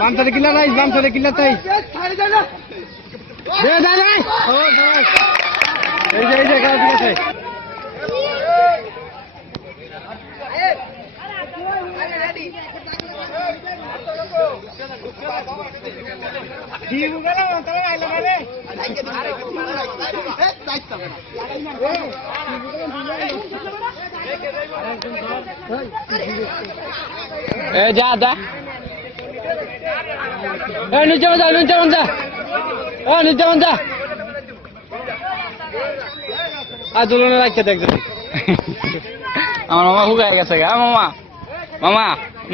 বাম সাইডে কিলা নাই, বাম সাইডে কিলা তাই এই যে খেলা ঠিক আছে। যা যা নিচে যা, নিচে যা, নিচে যা। আর দুলনে রাখছে দেখছি আমার মামা হুগায় গেছে গা। মামা মামা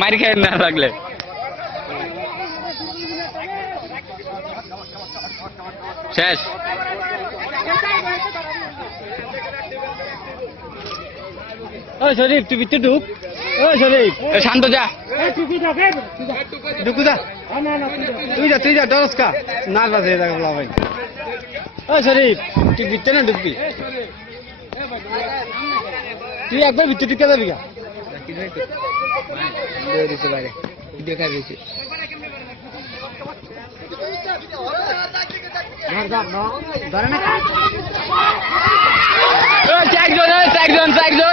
মারি খাই না লাগলে শেষ। ও শরীফ তুই ভিতরে ঢুক। ও শরীফ শান্ত যা, ঢুকু যা, তুই যা ডরসকা না বাজে ভাই। ও শরীফ তুই ভিতরে না ঢুকবি, তুই একবার ভিতরে ঢুকে যাবি গা। দেখা দিয়েছি একজন